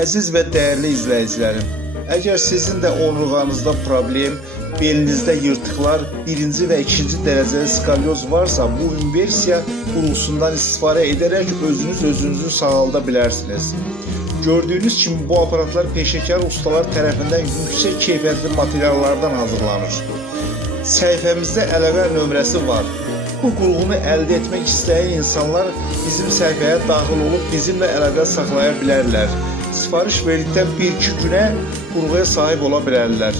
Əziz və dəyərli izləyicilərim, əgər sizin də onurğanızda problem, belinizdə yırtıqlar, birinci və ikinci dərəcəli skalyoz varsa, bu inversiya qurğusundan istifadə edərək özünüzü sağalda bilərsiniz. Gördüyünüz kimi bu aparatlar peşəkar ustalar tərəfindən yüksək keyfiyyətli materiallardan hazırlanır. Səhifəmizdə əlaqə nömrəsi var. Bu qurğunu əldə etmək istəyən insanlar bizim səhifəyə daxil olub bizimlə əlaqə saxlaya bilərlər. Sifariş verdikdən 1-2 günə qurğuya sahib ola bilərlər.